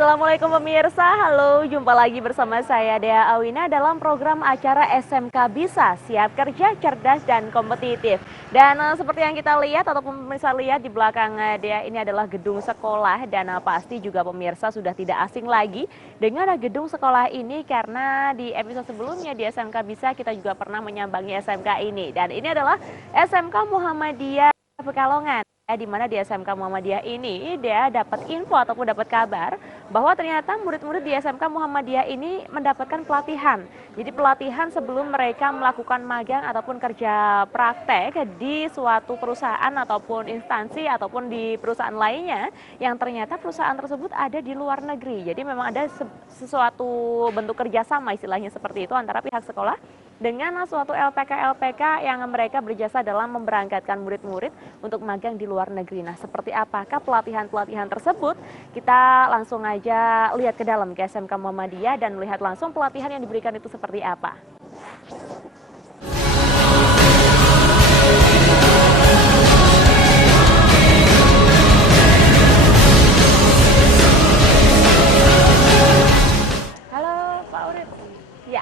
Assalamualaikum pemirsa, halo, jumpa lagi bersama saya Dea Awina dalam program acara SMK Bisa, siap kerja, cerdas, dan kompetitif. Dan seperti yang kita lihat ataupun pemirsa lihat di belakang Dea ini adalah gedung sekolah dan pasti juga pemirsa sudah tidak asing lagi dengan gedung sekolah ini karena di episode sebelumnya di SMK Bisa kita juga pernah menyambangi SMK ini. Dan ini adalah SMK Muhammadiyah Pekalongan. Di mana di SMK Muhammadiyah ini dia dapat info ataupun dapat kabar bahwa ternyata murid-murid di SMK Muhammadiyah ini mendapatkan pelatihan. Jadi pelatihan sebelum mereka melakukan magang ataupun kerja praktek di suatu perusahaan ataupun instansi ataupun di perusahaan lainnya yang ternyata perusahaan tersebut ada di luar negeri. Jadi memang ada sesuatu bentuk kerjasama istilahnya seperti itu antara pihak sekolah dengan suatu LPK-LPK yang mereka berjasa dalam memberangkatkan murid-murid untuk magang di luar negeri. Nah, seperti apakah pelatihan-pelatihan tersebut? Kita langsung aja lihat ke dalam ke SMK Muhammadiyah dan melihat langsung pelatihan yang diberikan itu seperti apa. Halo Pak Urip. Ya.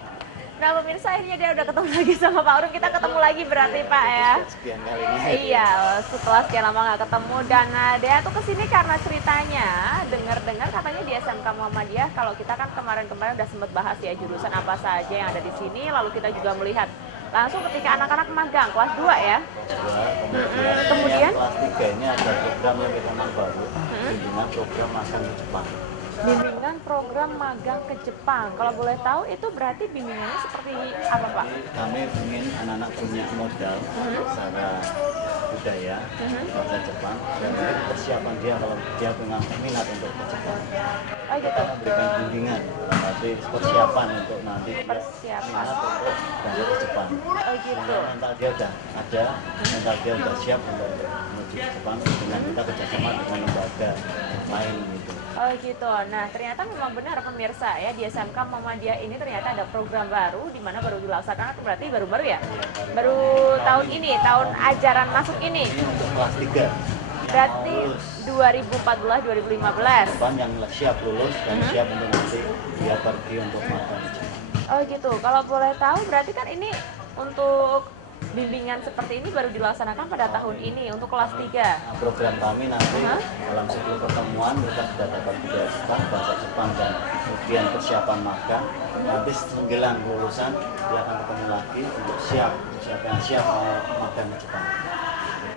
Nah pemirsa akhirnya dia udah ketemu lagi sama Pak Urip, kita ketemu lagi berarti Pak ya. Sekian kalinya. Iya, setelah sekian lama nggak ketemu dan dia tuh kesini karena ceritanya dengar-dengar katanya di SMK Muhammadiyah kalau kita kan kemarin-kemarin udah sempat bahas ya jurusan apa saja yang ada di sini, lalu kita juga melihat langsung ketika anak-anak magang kelas 2 ya. Kemudian kelas 3 ini ada program yang kita baru, bimbingan program magang di Jepang. Bimbingan program magang ke Jepang. Kalau boleh tahu itu berarti bimbingannya seperti apa Pak? Kami ingin anak-anak punya modal secara budaya bahasa Jepang dan persiapan dia kalau dia punya minat untuk ke Jepang. Oh gitu. Kita memberikan bimbingan, berarti persiapan untuk nanti Persiapan. minat untuk berangkat ke Jepang. Oh gitu. Mental dia udah ada, mental dia udah siap untuk menuju ke Jepang dengan kita kerjasama dengan lembaga lain gitu. Oh gitu. Nah ternyata memang benar pemirsa ya di SMK Muhammadiyah ini ternyata ada program baru di mana baru dilaksanakan berarti baru-baru ya? Baru tahun ini, tahun ajaran masuk ini. Untuk kelas 3. Berarti 2014-2015. Depan yang siap lulus dan siap untuk nanti dia pergi untuk magang di Jepang. Oh gitu. Kalau boleh tahu berarti kan ini untuk bimbingan seperti ini baru dilaksanakan pada tahun ini untuk kelas 3. Nah, program kami nanti dalam 10 pertemuan kita sudah dapat budaya Jepang, bahasa Jepang dan kemudian persiapan magang. Nanti menjelang lulusan dia akan ketemu lagi untuk siapa yang siap magang di Jepang.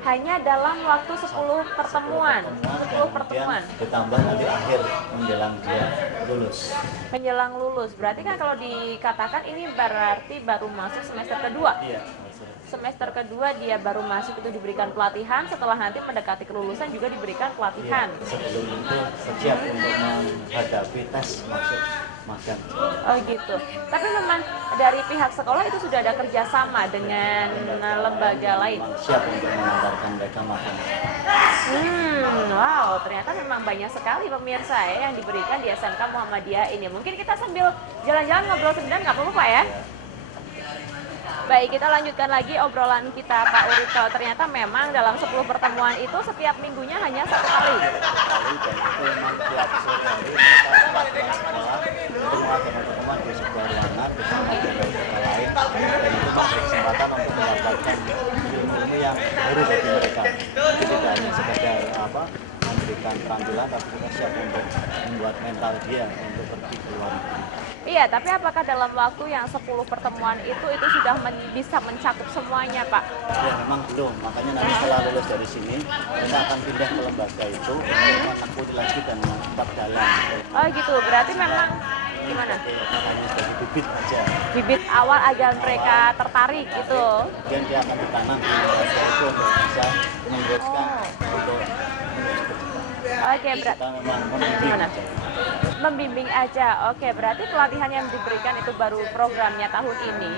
Hanya dalam waktu 10 pertemuan. 10 pertemuan. Ditambah nanti akhir menjelang dia lulus. Menjelang lulus. Berarti kan kalau dikatakan ini berarti baru masuk semester kedua. Iya. Semester kedua dia baru masuk itu diberikan pelatihan, setelah nanti mendekati kelulusan juga diberikan pelatihan. Sebelum itu siap untuk menghadapi tes masuk magang. Oh gitu. Tapi memang dari pihak sekolah itu sudah ada kerjasama dengan lembaga lain. Siap untuk mengantarkan mereka magang. Wow, ternyata memang banyak sekali pemirsa ya yang diberikan di SMK Muhammadiyah ini. Mungkin kita sambil jalan-jalan ngobrol sebentar nggak apa-apa Pak ya? Baik, kita lanjutkan lagi obrolan kita Pak Urip. Ternyata memang dalam 10 pertemuan itu setiap minggunya hanya 1 kali. Dan itu memang tiap sore hari mereka sekolah teman-teman di sebuah ruangan bersama lembaga lain dan itu memberi kesempatan untuk mendapatkan ilmu yang baru bagi mereka. Jadi tidak hanya sekedar memberikan keterampilan, tapi juga siap untuk membuat mental dia untuk pergi ke luar negeri. Iya, tapi apakah dalam waktu yang 10 pertemuan itu sudah bisa mencakup semuanya, Pak? Ya, memang belum. Makanya nanti setelah lulus dari sini, kita akan pindah ke lembaga itu untuk mengikuti lagi dan tetap dalam. Oh gitu, berarti memang gimana? Makanya dari bibit aja. Bibit awal agar mereka tertarik gitu. Kemudian dia akan ditanam di lembaga itu untuk bisa meneruskan untuk menuju ke Jepang. Oke, berarti Kita memang membimbing gimana? aja. Membimbing aja. Oke, berarti pelatihan yang diberikan itu baru programnya tahun ini.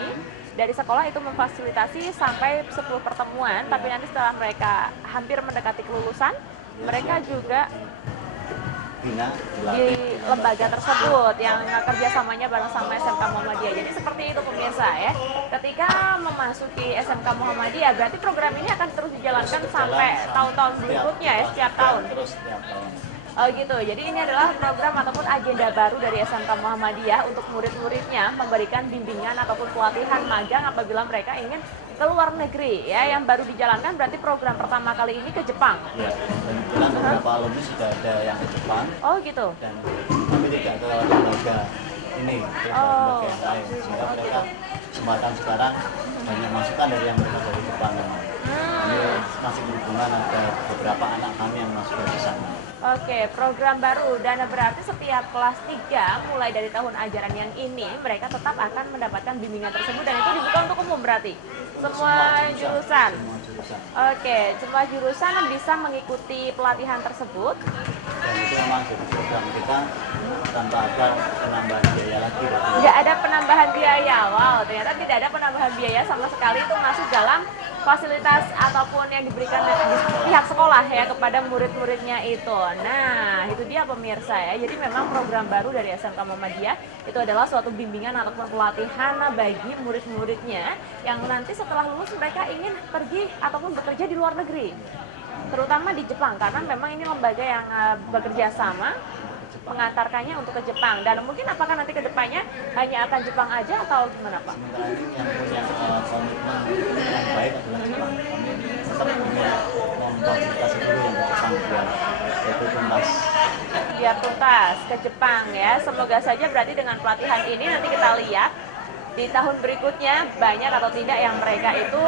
Dari sekolah itu memfasilitasi sampai 10 pertemuan, tapi nanti setelah mereka hampir mendekati kelulusan, mereka juga Bina di lembaga tersebut yang kerjasamanya bareng sama SMK Muhammadiyah. Jadi seperti itu pemirsa ya. Ketika memasuki SMK Muhammadiyah, berarti program ini akan terus dijalankan sampai tahun-tahun berikutnya ya, setiap tahun. Terus setiap tahun. Oh gitu, jadi ini adalah program ataupun agenda baru dari SMK Muhammadiyah untuk murid-muridnya memberikan bimbingan ataupun pelatihan magang apabila mereka ingin ke luar negeri ya. Yang baru dijalankan berarti program pertama kali ini ke Jepang. Ya, dan kebetulan beberapa alumni sudah ada yang ke Jepang Oh gitu. dan tapi tidak ke lembaga ini, ke lembaga yang lain. Sehingga mereka kesempatan sekarang banyak masukan dari yang mereka dari Jepang. Ini masih berhubungan ada beberapa anak kami yang masuk dari sana. Oke, program baru dan berarti setiap kelas 3 mulai dari tahun ajaran yang ini mereka tetap akan mendapatkan bimbingan tersebut dan itu dibuka untuk umum berarti semua jurusan. Semua jurusan. Oke, semua jurusan bisa mengikuti pelatihan tersebut. Dan itu memang jadi program kita tanpa ada penambahan biaya lagi. Nggak ada penambahan biaya. Wow, ternyata tidak ada penambahan biaya sama sekali, itu masuk dalam fasilitas ataupun yang diberikan dari pihak sekolah ya kepada murid-muridnya itu. Nah, itu dia pemirsa ya. Jadi memang program baru dari SMK Muhammadiyah itu adalah suatu bimbingan ataupun pelatihan bagi murid-muridnya yang nanti setelah lulus mereka ingin pergi ataupun bekerja di luar negeri. Terutama di Jepang karena memang ini lembaga yang bekerja sama mengantarkannya untuk ke Jepang. Dan mungkin apakah nanti ke depannya hanya akan Jepang aja atau gimana Pak? Sementara ini yang punya komitmen yang baik adalah Jepang. Kami tetap punya memfasilitasi dulu yang ke Jepang biar itu tuntas. Biar tuntas ke Jepang ya. Semoga saja berarti dengan pelatihan ini nanti kita lihat di tahun berikutnya banyak atau tidak yang mereka itu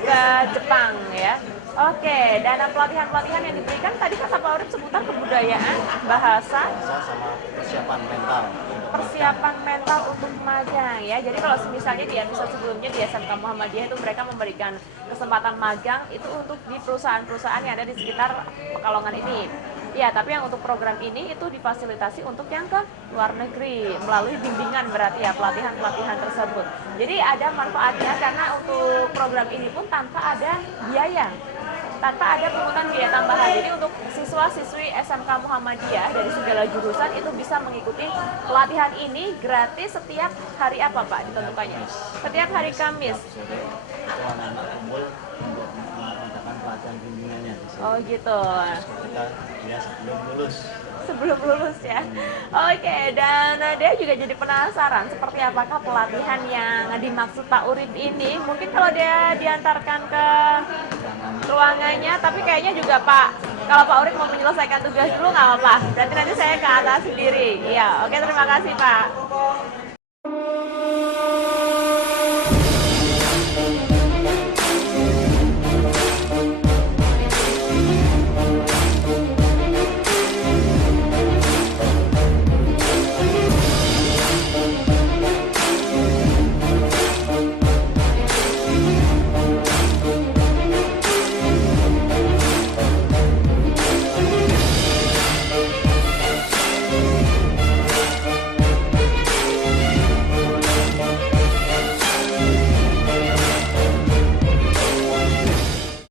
ke Jepang ya. Oke, dan pelatihan-pelatihan yang diberikan tadi kata Pak Urip seputar kebudayaan, bahasa, Bahasa sama persiapan mental. persiapan mental untuk magang ya. Jadi kalau misalnya di episode sebelumnya di SMK Muhammadiyah itu mereka memberikan kesempatan magang itu untuk di perusahaan-perusahaan yang ada di sekitar Pekalongan ini. Ya, tapi yang untuk program ini itu difasilitasi untuk yang ke luar negeri melalui bimbingan berarti ya pelatihan-pelatihan tersebut. Jadi ada manfaatnya karena untuk program ini pun tanpa ada biaya. Tanpa ada pungutan biaya tambahan. Jadi untuk siswa-siswi SMK Muhammadiyah dari segala jurusan itu bisa mengikuti pelatihan ini gratis setiap hari apa Pak ditentukannya? Setiap hari Kamis. Sore itu anak-anak kumpul untuk mengadakan pelatihan bimbingannya di sini. Oh gitu. Ketika dia sebelum lulus. Sebelum lulus ya. Oke, dan dia juga jadi penasaran seperti apakah pelatihan yang dimaksud Pak Urip ini. Mungkin kalau dia diantarkan ke ruangannya, tapi kayaknya juga Pak, kalau Pak Urip mau menyelesaikan tugas dulu nggak apa-apa. Berarti nanti saya ke atas sendiri. Iya, oke terima kasih Pak.